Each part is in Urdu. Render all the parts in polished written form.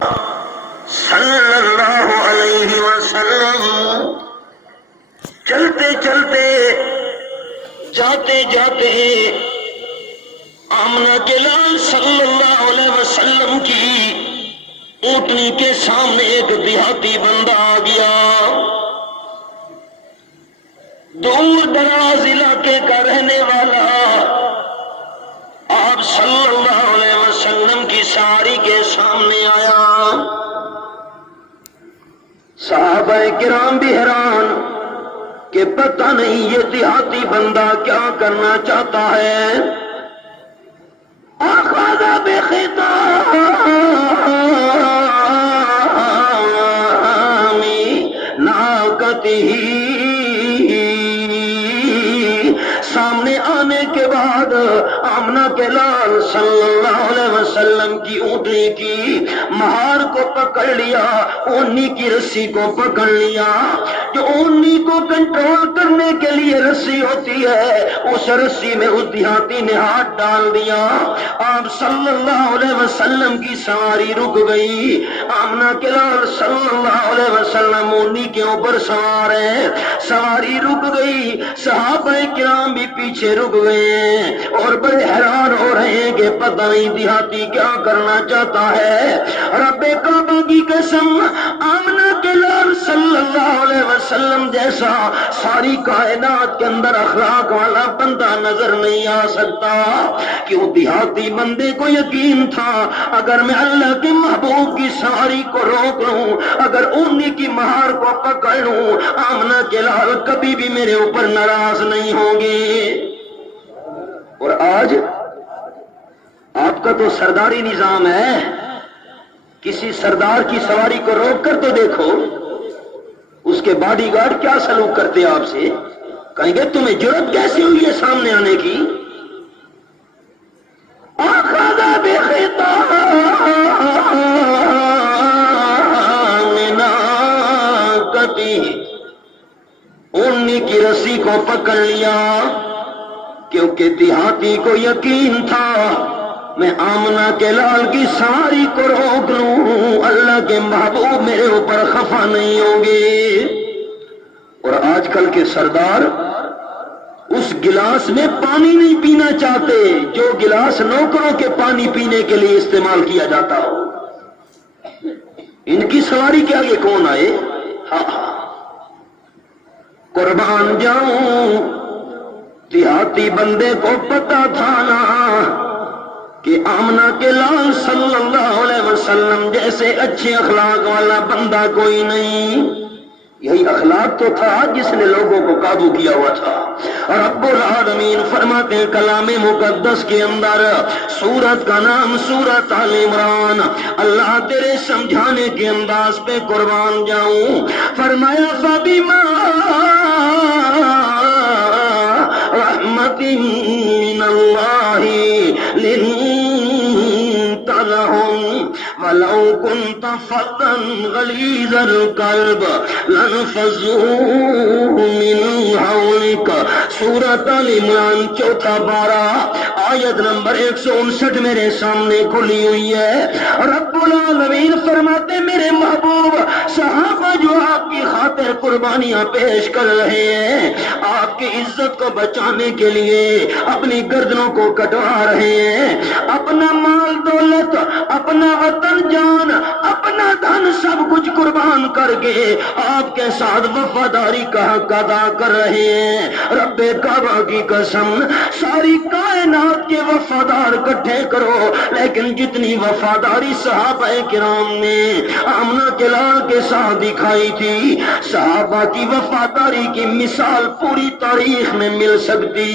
صلی اللہ علیہ وسلم چلتے چلتے جاتے جاتے آمنہ کے لال صلی اللہ علیہ وسلم کی اونٹنی کے سامنے ایک دیہاتی بندہ آ گیا. دور دراز علاقے کا رہنے والا آپ صلی اللہ علیہ وسلم کی سواری کے سامنے آیا. صحابہ کرام بھی حیران کہ پتہ نہیں یہ دیہاتی بندہ کیا کرنا چاہتا ہے. اخذ بخطام ناقته. سامنے آنے کے بعد آمنہ کے لال صلی اللہ علیہ وسلم کی اونٹنی کی مہار کو پکڑ لیا, اونی کی رسی کو پکڑ لیا. جو اونی کو کنٹرول کرنے کے لیے رسی ہوتی ہے اس رسی میں اس دیہاتی نے ہاتھ ڈال دیا. آپ صلی اللہ علیہ وسلم کی سواری رک گئی. آمنہ کے لال صلی اللہ علیہ وسلم اونی کے اوپر سوار ہے, سواری رک گئی. صحابہ کرام بھی پیچھے رک گئے اور بڑے حیران ہو رہے ہیں کہ پتہ نہیں دیہاتی کیا کرنا چاہتا ہے. رب کعبہ کی قسم, آمنہ کے لال صلی اللہ علیہ وسلم جیسا ساری کائنات کے اندر اخلاق والا بندہ نظر نہیں آ سکتا. کیوں دیہاتی بندے کو یقین تھا اگر میں اللہ کے محبوب کی سواری کو روک لوں, اگر اونی کی مہار کو پکڑ لوں, آمنہ کے لال کبھی بھی میرے اوپر ناراض نہیں ہوں گے. اور آج آپ کا تو سرداری نظام ہے, کسی سردار کی سواری کو روک کر تو دیکھو, اس کے باڈی گارڈ کیا سلوک کرتے آپ سے. کہیں گے تمہیں جرأت کیسے ہوئی ہے سامنے آنے کی. اخذ بخطام ناقته, اونی کی رسی کو پکڑ لیا کیونکہ دیہاتی کو یقین تھا میں آمنہ کے لال کی سواری کو روک لوں اللہ کے محبوب میرے اوپر خفا نہیں ہوں گے. اور آج کل کے سردار اس گلاس میں پانی نہیں پینا چاہتے جو گلاس نوکروں کے پانی پینے کے لیے استعمال کیا جاتا ہو. ان کی سواری کے آگے کون آئے. قربان جاؤں, دیہاتی بندے کو پتا تھا نا کہ آمنہ کے لال صلی اللہ علیہ وسلم جیسے اچھے اخلاق والا بندہ کوئی نہیں. یہی اخلاق تو تھا جس نے لوگوں کو قابو کیا ہوا تھا. رب العالمین فرماتے ہیں کلام مقدس کے اندر, سورت کا نام سورت آل عمران. اللہ تیرے سمجھانے کے انداز پہ قربان جاؤں, فرمایا فَبِمَا رحمت من اللہ لنت لهم ولو كنت فظا غلیظ القلب لانفضوا من حولك. سورۃ آل عمران چوتھا پارہ آیت نمبر 159 میرے سامنے کھلی ہوئی ہے. رب العالمین فرماتے میرے محبوب صحابہ جو آپ کی خاطر قربانیاں پیش کر رہے ہیں, آپ کی عزت کو بچانے کے لیے اپنی گردنوں کو کٹوا رہے ہیں, اپنا مال دولت, اپنا وطن جان, اپنا دھن سب کچھ قربان کر کے آپ کے ساتھ وفاداری کا حق ادا کر رہے ہیں. رب کعبہ کی قسم ساری کائنات کے وفادار اکٹھے کرو, لیکن جتنی وفاداری صحابہ کرام نے آمنہ کے لال کے ساتھ دکھائی تھی, صحابہ کی وفاداری کی مثال پوری تاریخ میں مل سکتی.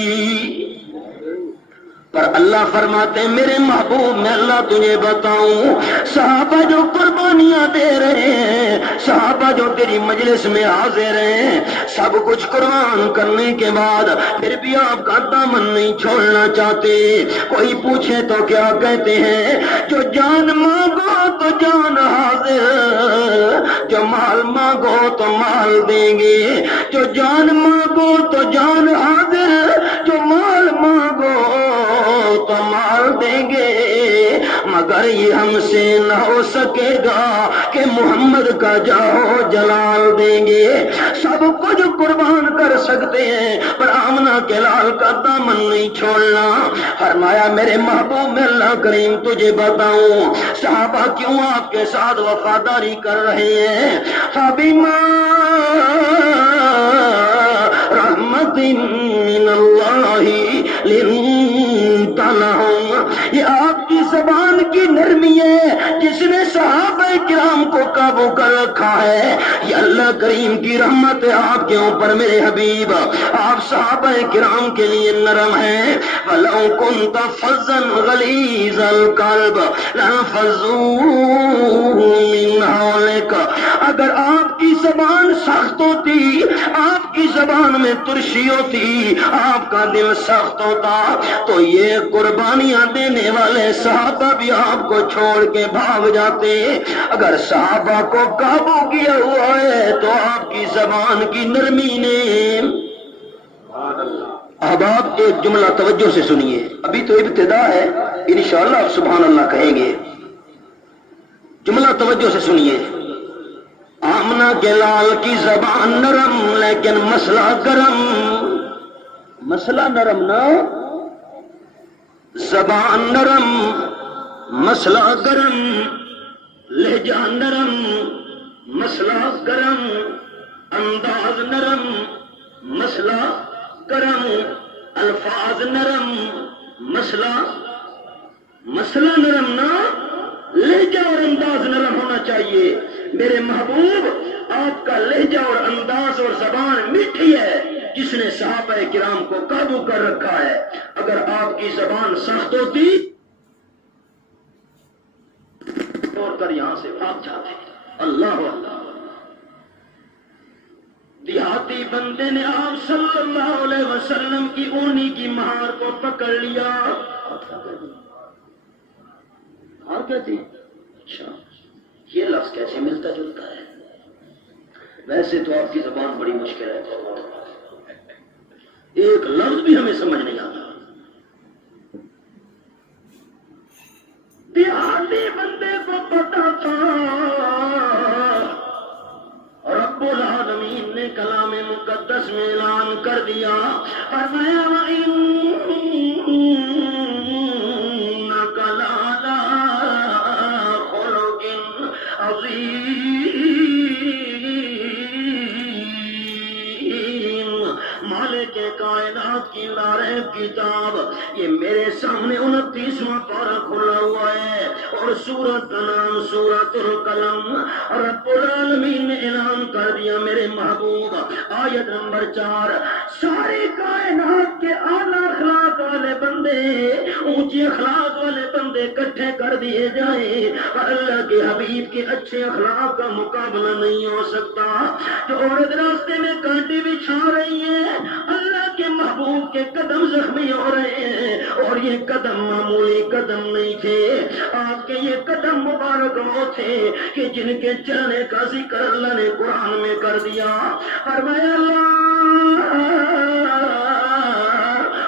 پر اللہ فرماتے ہیں میرے محبوب میں اللہ تجھے بتاؤں, صحابہ جو قربانیاں دے رہے ہیں, صحابہ جو تیری مجلس میں حاضر ہیں, سب کچھ قربان کرنے کے بعد پھر بھی آپ کا دامن نہیں چھوڑنا چاہتے. کوئی پوچھے تو کیا کہتے ہیں, جو جان مانگو تو جان حاضر, جو مال مانگو تو مال دیں گے. جو جان مانگو تو جان حاضر, جو مال مانگو تو مال دیں گے, مگر مگر یہ ہم سے نہ ہو سکے گا کہ محمد کا جاؤ جلال دیں گے. سب کچھ قربان کر سکتے ہیں پر آمنہ کے لال کا دامن نہیں چھوڑنا. فرمایا میرے محبوب میں اللہ کریم تجھے بتاؤں صحابہ کیوں آپ کے ساتھ وفاداری کر رہے ہیں. فبما رحمت من اللہ لنت لہم، یہ آپ کی زبان کی نرمی ہے جس نے صحابہ کرام کو قابو کر رکھا ہے. یہ اللہ کریم کی رحمت ہے آپ کے اوپر میرے حبیب. آپ صحابہ کرام کے لیے نرم ہیں. وَلَوْ كُنْتَ فَظًّا غَلِيظَ الْقَلْبِ لَانفَضُّوا مِنْ حَوْلِكَ، اگر آپ کی زبان سخت ہوتی، آپ کی زبان میں ترشی ہوتی، آپ کا دل سخت ہوتا تو یہ قربانیاں دینے والے صحابہ بھی آپ کو چھوڑ کے بھاگ جاتے. اگر صحابہ کو قابو کیا ہوا ہے تو آپ کی زبان کی نرمی نے. اب آپ ایک جملہ توجہ سے سنیے، ابھی تو ابتدا ہے، انشاءاللہ آپ سبحان اللہ کہیں گے. جملہ توجہ سے سنیے. آمنہ کے لال کی زبان نرم لیکن مسئلہ گرم. مسئلہ نرم نہ، زبان نرم، مسئلہ گرم. لہجہ نرم، مسئلہ گرم. انداز نرم، مسئلہ گرم. الفاظ نرم، مسئلہ نرم نہ، لہجہ اور انداز نرم ہونا چاہیے. میرے محبوب آپ کا لہجہ اور انداز اور زبان میٹھی ہے جس نے صحابہ کرام کو قابو کر رکھا ہے. اگر آپ کی زبان سخت ہوتی توڑ کر یہاں سے بھاگ جاتے. اللہ اللہ. دیہاتی بندے نے آپ صلی اللہ علیہ وسلم کی اونی کی مہار کو پکڑ لیا. اور کہتے ہیں اچھا یہ لفظ کیسے ملتا جلتا ہے؟ ویسے تو آپ کی زبان بڑی مشکل ہے، ایک لفظ بھی ہمیں سمجھ نہیں آتا. دیہاتی بندے کو پتا تھا رب العالمین نے کلام مقدس میں اعلان کر دیا، فرمایا مالک کائنات کی لاریب کتاب. یہ میرے سامنے 29واں پارہ کھلا ہوا ہے اور سورت کا نام سورت القلم. رب العالمین نے اعلان کر دیا میرے محبوب. آیت نمبر 4. ساری کائنات کے اعلیٰ اخلاق والے بندے، اونچی اخلاق والے بندے اکٹھے کر دیے جائیں اور اللہ کے حبیب کے اچھے اخلاق کا مقابلہ نہیں ہو سکتا. جو عورت راستے میں کانٹے بچھا رہی ہے، اللہ کے محبوب کے قدم زخمی ہو رہے ہیں اور یہ قدم معمولی قدم نہیں تھے. آپ کے یہ قدم مبارک وہ تھے کہ جن کے چلنے کا ذکر اللہ نے قرآن میں کر دیا. فرمایا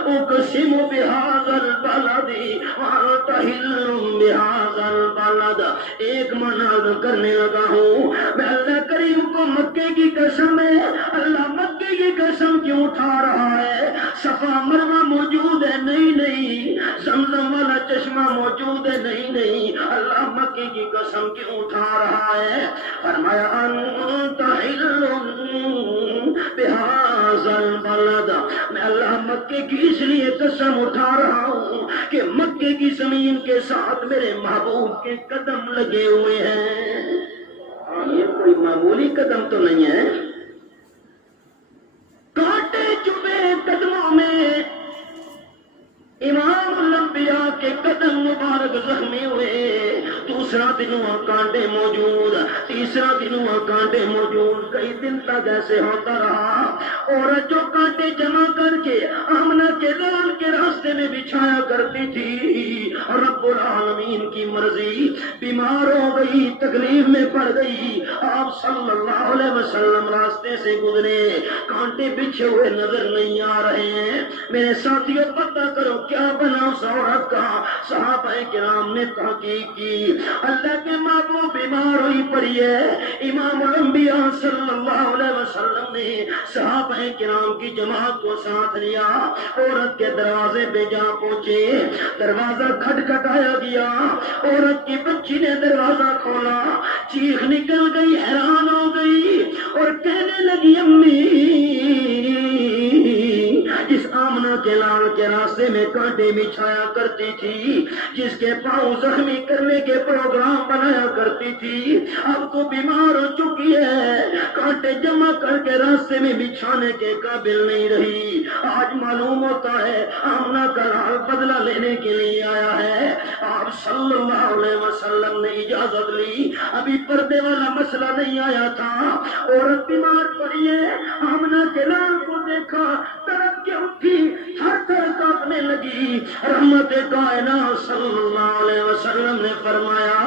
اقسم بہذا البلد وانت حل بہذا البلد. ایک مناظر کرنے لگا ہوں میں اللہ کریم کو مکے کی قسم ہے. اللہ مکے کی قسم کیوں اٹھا رہا ہے؟ صفا مروہ موجود ہے؟ نہیں. زمزم والا چشمہ موجود ہے؟ نہیں. اللہ مکے کی قسم کیوں اٹھا رہا ہے؟ فرمایا انت حل بہذا البلد. میں اللہ مکے کی اس لیے قسم اٹھا رہا ہوں کہ مکے کی زمین کے ساتھ میرے محبوب کے قدم لگے ہوئے ہیں. یہ کوئی معمولی قدم تو نہیں ہے. کانٹے چبھے قدموں میں امام الانبیاء کے قدم مبارک زخمی ہوئے. تو دوسرا دن وہاں کانٹے موجود، تیسرا دن وہاں کانٹے موجود، کئی دن تک ایسے ہوتا رہا۔ عورت جو کانٹے جمع کر کے آمنہ کے لال کے راستے میں بچھایا کرتی تھی، اور رب العالمین کی مرضی بیمار ہو گئی، تکلیف میں پڑ گئی، آپ صلی اللہ علیہ وسلم راستے سے گزرے، کانٹے بچھے ہوئے نظر نہیں آ رہے ہیں۔ میرے ساتھیوں پتہ کرو کیا بنا اس عورت کا۔ صحابہ کرام نے تحقیق کی، اللہ کے محبوب بیمار ہوئی پڑی ہے۔ امام الانبیاء صلی اللہ علیہ وسلم نے صحابہ کرام کی جماعت کو ساتھ لیا، عورت کے دروازے پہ جا پہنچے، دروازہ کھٹکھٹایا گیا، عورت کی بچی نے دروازہ کھولا، چیخ نکل گئی، حیران ہو گئی اور کہنے لگی امی، جس آمنہ کے لال کے راستے میں کانٹے بچھایا کرتی تھی، جس کے پاؤں زخمی کرنے کے پروگرام بنایا کرتی تھی، اب تو بیمار ہو چکی ہے، کانٹے جمع کر کے راستے میں بچھانے کے قابل نہیں رہی۔ آج معلوم ہوتا ہے آمنہ کا لال بدلہ لینے کے لیے آیا ہے۔ آپ صلی اللہ علیہ وسلم نے اجازت لی، ابھی پردے والا مسئلہ نہیں آیا تھا، عورت بیمار پڑی ہے، آمنہ کے لال کو دیکھا، تڑپ کے اٹھی، تھر تھر کانپنے لگی۔ رحمت کائنات صلی اللہ علیہ وسلم نے فرمایا،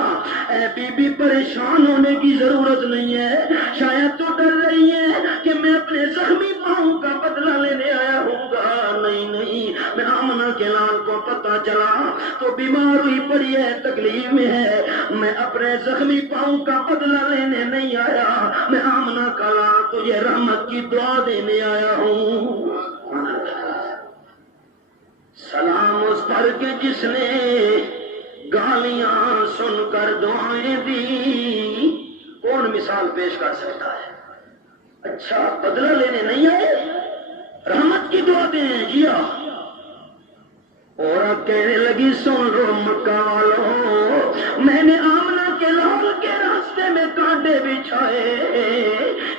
اے بی بی پریشان ہونے کی ضرورت نہیں ہے، شاید تو ڈر رہی ہے کہ میں اپنے زخمی پاؤں کا بدلہ لینے آیا ہوں گا۔ نہیں نہیں، میں آمنہ کے لال کو پتہ چلا تو بیمار ہوئی پڑی ہے، تکلیف میں ہے، میں اپنے زخمی پاؤں کا بدلہ لینے نہیں آیا، میں آمنہ کا لال تجھے رحمت کی دعا دینے آیا ہوں۔ سلام اس پر کہ جس نے گالیاں سن کر دعائیں دی۔ کون مثال پیش کر سکتا ہے؟ اچھا بدلہ لینے نہیں آئے، رحمت کی دعا دیں جیا۔ اور کہنے لگی سن لو مکہ والوں، میں نے آمنہ کے لال کے راستے میں کانٹے بچھائے،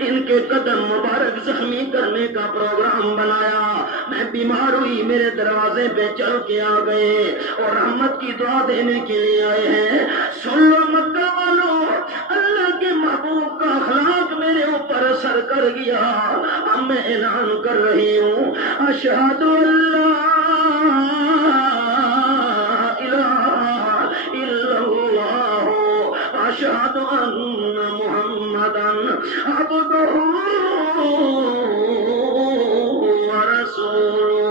ان کے قدم مبارک زخمی کرنے کا پروگرام بنایا، میں بیمار ہوئی، میرے دروازے پہ چل کے آ گئے اور رحمت کی دعا دینے کے لیے آئے ہیں۔ سن لو مکہ والوں، اللہ کے محبوب کا اخلاق میرے اوپر اثر کر گیا، اب میں اعلان کر رہی ہوں، اشہد اللہ اشہد ان محمدًا عبدہ ورسولہ۔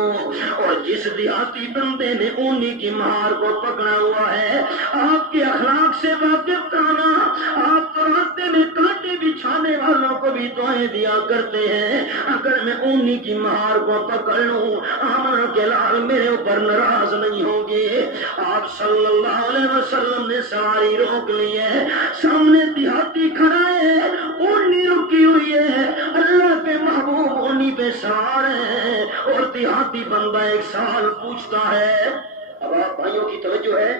اور جس دیہاتی بندے نے اونی کی مہار کو پکڑا ہوا ہے، آپ کے اخلاق سے واقف کرانا، آپ تو راستے میں کانٹے بچھانے والوں کو بھی دعائیں دیا کرتے ہیں، اگر میں اونی کی مہار کو پکڑ لوں، آمنہ کے لال میرے اوپر ناراض نہیں ہوں گے۔ آپ صلی اللہ علیہ وسلم نے سواری روک لی ہے، سامنے دیہاتی کھڑا ہے، اونی رکی ہوئی ہے، اللہ کے محبوب اونی پہ سوار ہے، اور دیہاتی بندہ ایک سوال پوچھتا ہے۔ اب آپ بھائیوں کی توجہ ہے،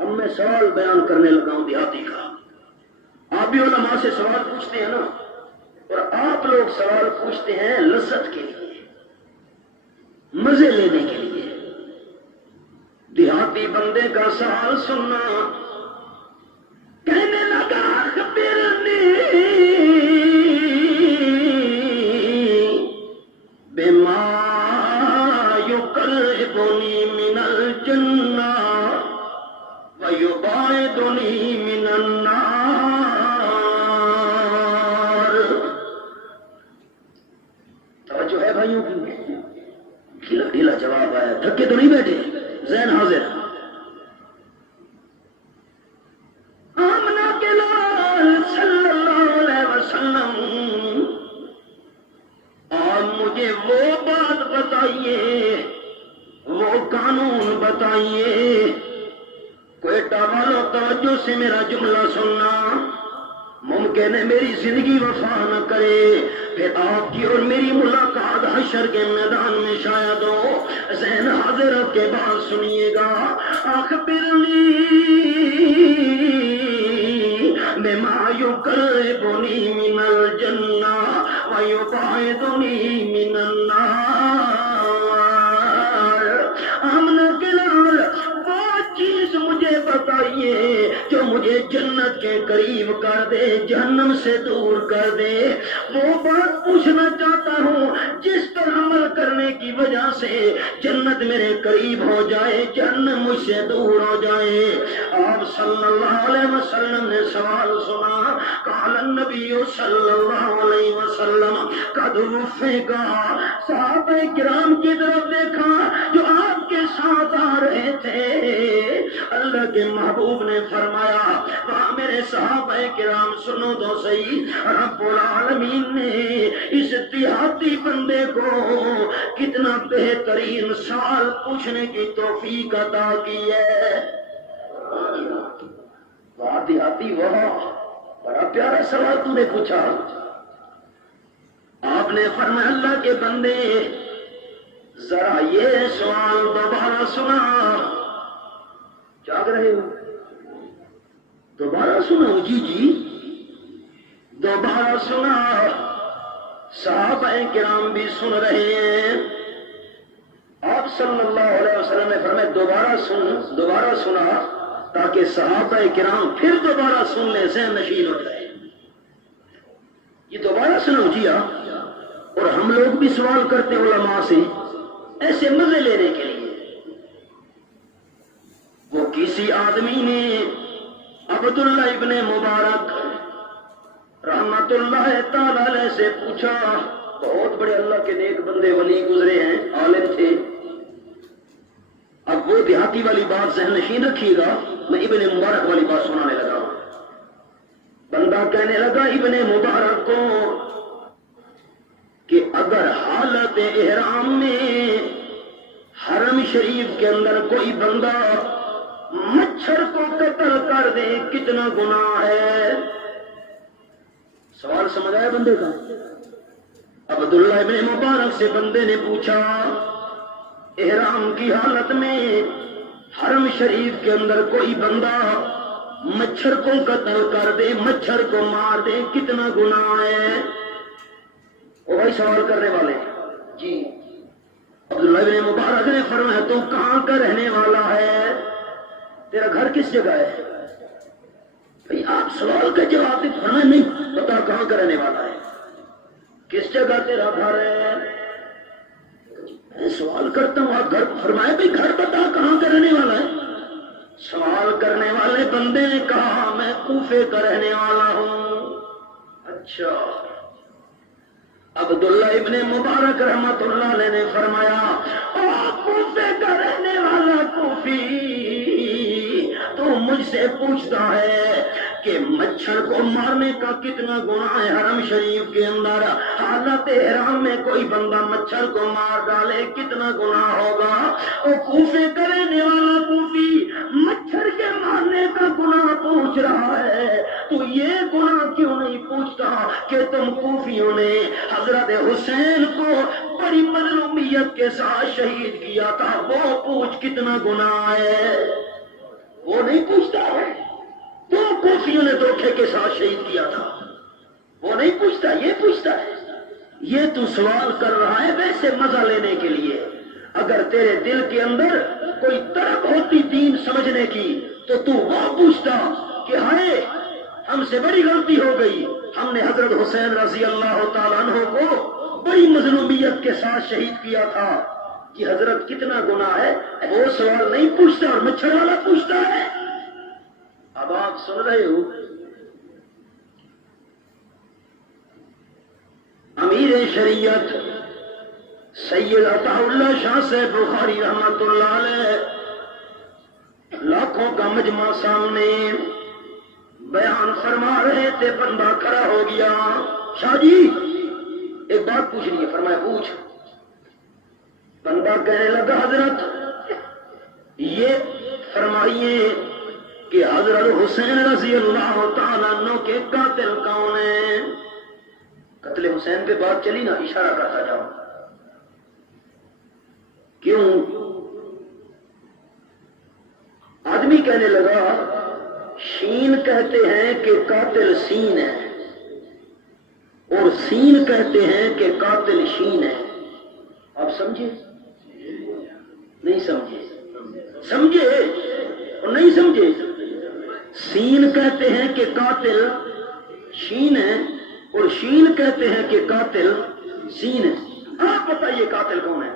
اب میں سوال بیان کرنے لگا ہوں دیہاتی کا۔ آپ بھی علماء سے سوال پوچھتے ہیں نا، اور آپ لوگ سوال پوچھتے ہیں لذت کے لیے، مزے لینے کے لیے۔ دیہاتی بندے کا سوال سننا، کہنے لگا اخبرنی بما یقربنی من الجنہ ویباعدنی من النار۔ توجہ ہے بھائیوں کی؟ ڈھیلا ڈھیلا جواب آیا، تھکے تو نہیں بیٹھے، ذہن حاضر۔ آمنہ کے لال صلی اللہ علیہ وسلم، اور مجھے وہ بات بتائیے، وہ قانون بتائیے۔ کوئٹہ والوں توجہ سے میرا جملہ سننا، ممکن ہے میری زندگی وفا نہ کرے، پھر آپ کی اور میری ملاقات حشر کے میدان میں شاید ہو، ذہن حاضر ہو کے بعد سنیے گا۔ اخبرنی بما یقربنی من الجنہ ویباعدنی من النار۔ آمنہ کے لال وہ چیز مجھے بتائیے جو مجھے جنت کے قریب کر دے، جہنم سے دور کر دے۔ وہ بات پوچھنا چاہتا ہوں جس پر عمل کرنے کی وجہ سے جنت میرے قریب ہو جائے، جہنم مجھ سے دور ہو جائے۔ آپ صلی اللہ علیہ وسلم نے سوال سنا، قال النبی صلی اللہ علیہ وسلم قد وفقا۔ صحابہ کرام کی طرف دیکھا جو آپ کے ساتھ آ رہے تھے، اللہ کے محبوب نے فرمایا، وہاں میرے صحابہ کرام سنو تو صحیح، رب العالمین نے اس دیہاتی بندے کو کتنا بہترین سوال پوچھنے کی توفیق عطا کی ہے۔ وہاں دیہاتی، وہاں بڑا پیارا سوال تو نے پوچھا۔ آپ نے فرمایا اللہ کے بندے ذرا یہ سوال دوبارہ سنا۔ جاگ رہے ہو؟ دوبارہ سنا؟ جی جی دوبارہ سنا۔ صحابہ کرام بھی سن رہے ہیں۔ آپ صلی اللہ علیہ وسلم نے فرمایا دوبارہ سنا تاکہ صحابہ کرام پھر دوبارہ سن لیں، ذہن نشین ہو جائے۔ یہ دوبارہ سنو جی آپ۔ اور ہم لوگ بھی سوال کرتے علماء سے ایسے مزے لینے کے لیے۔ وہ کسی آدمی نے عبداللہ ابن مبارک رحمت اللہ تعالی علیہ سے پوچھا، بہت بڑے اللہ کے نیک بندے ولی گزرے ہیں، عالم تھے۔ اب وہ دیہاتی والی بات ذہن نشین رکھیے گا، میں ابن مبارک والی بات سنانے لگا۔ بندہ کہنے لگا ابن مبارک کو کہ اگر حالت احرام میں حرم شریف کے اندر کوئی بندہ مچھر کو قتل کر دے کتنا گناہ ہے؟ سوال سمجھ آیا بندے کا؟ عبداللہ ابن مبارک سے بندے نے پوچھا، احرام کی حالت میں حرم شریف کے اندر کوئی بندہ مچھر کو قتل کر دے، مچھر کو مار دے کتنا گناہ ہے؟ وہ بھائی سوال کرنے والے جی۔ عبداللہ ابن مبارک نے فرمایا تو کہاں کا رہنے والا ہے؟ تیرا گھر کس جگہ ہے؟ بھائی آپ سوال کا جواب دے، فرمایا نہیں بتا کہاں کا رہنے والا ہے، کس جگہ تیرا گھر ہے؟ میں سوال کرتا ہوں آپ گھر، فرمایا بھائی گھر بتا کہاں کا رہنے والا ہے؟ سوال کرنے والے بندے نے کہا میں کوفے کا رہنے والا ہوں۔ اچھا۔ عبداللہ ابن مبارک رحمت اللہ علیہ نے فرمایا کوفے کا رہنے والا کوفی، تو مجھ سے پوچھتا ہے کہ مچھر کو مارنے کا کتنا گناہ ہے حرم شریف کے اندر؟ حالت احرام میں کوئی بندہ مچھر کو مار ڈالے کتنا گناہ ہوگا؟ وہ کوفے کا رہنے والا کوفی مچھر کے مارنے کا گناہ پوچھ رہا ہے، تو یہ گناہ کیوں نہیں پوچھتا کہ تم کوفیوں نے حضرت حسین کو بڑی مظلومیت کے ساتھ شہید کیا تھا، وہ پوچھ کتنا گناہ ہے؟ وہ نہیں پوچھتا ہے۔ دو کوفیوں نے دھوکے کے ساتھ شہید کیا تھا، وہ نہیں پوچھتا، یہ پوچھتا ہے۔ یہ تو سوال کر رہا ہے ویسے مزہ لینے کے لیے۔ اگر تیرے دل کے اندر کوئی طرف ہوتی دین سمجھنے کی تو وہ پوچھتا کہ ہائے ہم سے بڑی غلطی ہو گئی، ہم نے حضرت حسین رضی اللہ تعالیٰ عنہ کو بڑی مظلومیت کے ساتھ شہید کیا تھا، کہ حضرت کتنا گناہ ہے؟ وہ سوال نہیں پوچھتا اور مچھر والا پوچھتا ہے۔ اب آپ سن رہے ہو؟ امیر شریعت سید عطا اللہ شاہ صاحب بخاری رحمت اللہ علیہ لاکھوں کا مجمع سامنے بیان فرما رہے تھے، بندہ کھڑا ہو گیا، شاہ جی ایک بات پوچھنی ہے، فرمایا پوچھ۔ بندہ کہنے لگا حضرت یہ فرمائیے کہ حضرت حسین رضی اللہ تعالیٰ عنہ کے قاتل کون ہیں؟ قتل حسین پہ بات چلی نا، اشارہ کرتا جاؤ۔ کیوں؟ آدمی کہنے لگا شین کہتے ہیں کہ قاتل سین ہے، اور سین کہتے ہیں کہ قاتل شین ہے۔ آپ سمجھے؟ نہیں سمجھے؟ سمجھے اور نہیں سمجھے؟ سین کہتے ہیں کہ قاتل شین ہے اور شین کہتے ہیں کہ قاتل سین ہے. آپ بتائیے قاتل کون ہے؟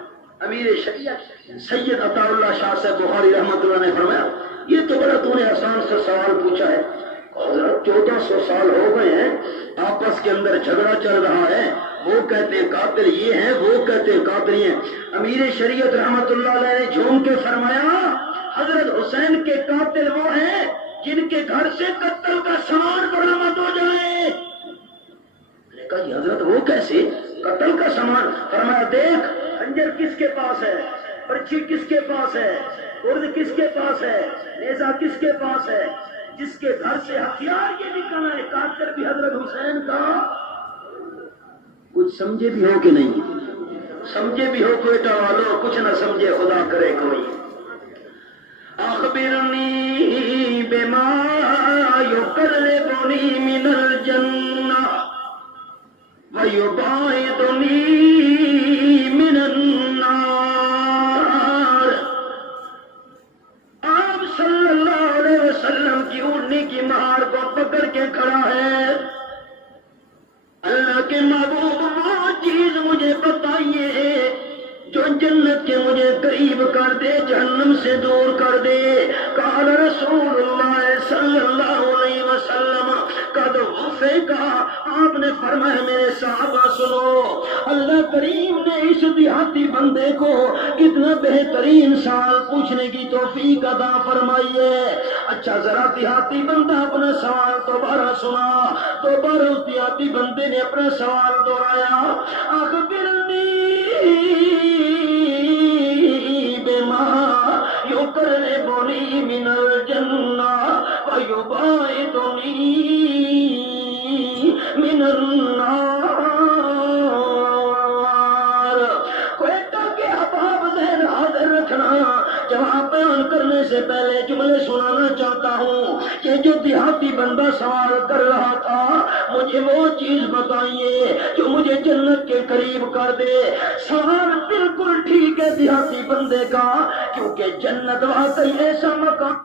امیر شریعت سید عطا اللہ شاہ صاحب بخاری رحمۃ اللہ نے فرمایا یہ تو بڑا تو نے آسان سے سوال پوچھا ہے. حضرت 1400 سال ہو گئے ہیں آپس کے اندر جھگڑا چل رہا ہے. وہ کہتے ہیں قاتل یہ ہیں, وہ کہتے ہیں قاتل یہ ہیں. امیر شریعت رحمۃ اللہ علیہ نے جھوم کے فرمایا حضرت حسین کے قاتل وہ ہیں جن کے گھر سے قتل کا سامان برآمد ہو جائے. میں نے کہا جی حضرت وہ کیسے قتل کا سامان؟ فرمایا دیکھ خنجر کس کے پاس ہے, پرچی کس کے پاس ہے, ارد کس کے پاس ہے, نیزہ کس کے پاس ہے, جس کے گھر سے ہتھیار یہ نکلا ہے قاتل بھی حضرت حسین کا. کچھ سمجھے بھی ہو کہ نہیں؟ سمجھے بھی ہو کوئٹہ والو, کچھ نہ سمجھے خدا کرے کوئی. اخبرنی بما یقربنی من الجنہ ویباعدنی من النار. آپ صلی اللہ علیہ وسلم کی اڑنے کی مہار کو پکڑ کے کھڑا ہے. اللہ کے محبوب وہ چیز مجھے بتائیے جو جنت کے مجھے قریب کر دے, جہنم سے دور کر دے. قال رسول اللہ صلی اللہ علیہ وسلم قد وفقا. آپ نے فرمایا میرے صحابہ سنو, اللہ کریم نے اس دیہاتی بندے کو کتنا بہترین سوال پوچھنے کی توفیق عطا فرمائی ہے. اچھا ذرا دیہاتی بندہ اپنا سوال دوبارہ سنا. دوبارہ اس دیہاتی بندے نے اپنا سوال دہرایا. اخبرنی بما یقربنی من الجنہ ویباعدنی من النار. کوئٹہ کے احباب ذہن حاضر رکھنا, جواب بیان کرنے سے پہلے جملے سنانا چاہتا ہوں کہ جو دیہاتی بندہ سوال کر رہا تھا مجھے وہ چیز بتائیے جو مجھے جنت کے قریب کر دے. سوال بالکل ٹھیک ہے دیہاتی بندے کا, کیونکہ جنت واقعی ایسا مقام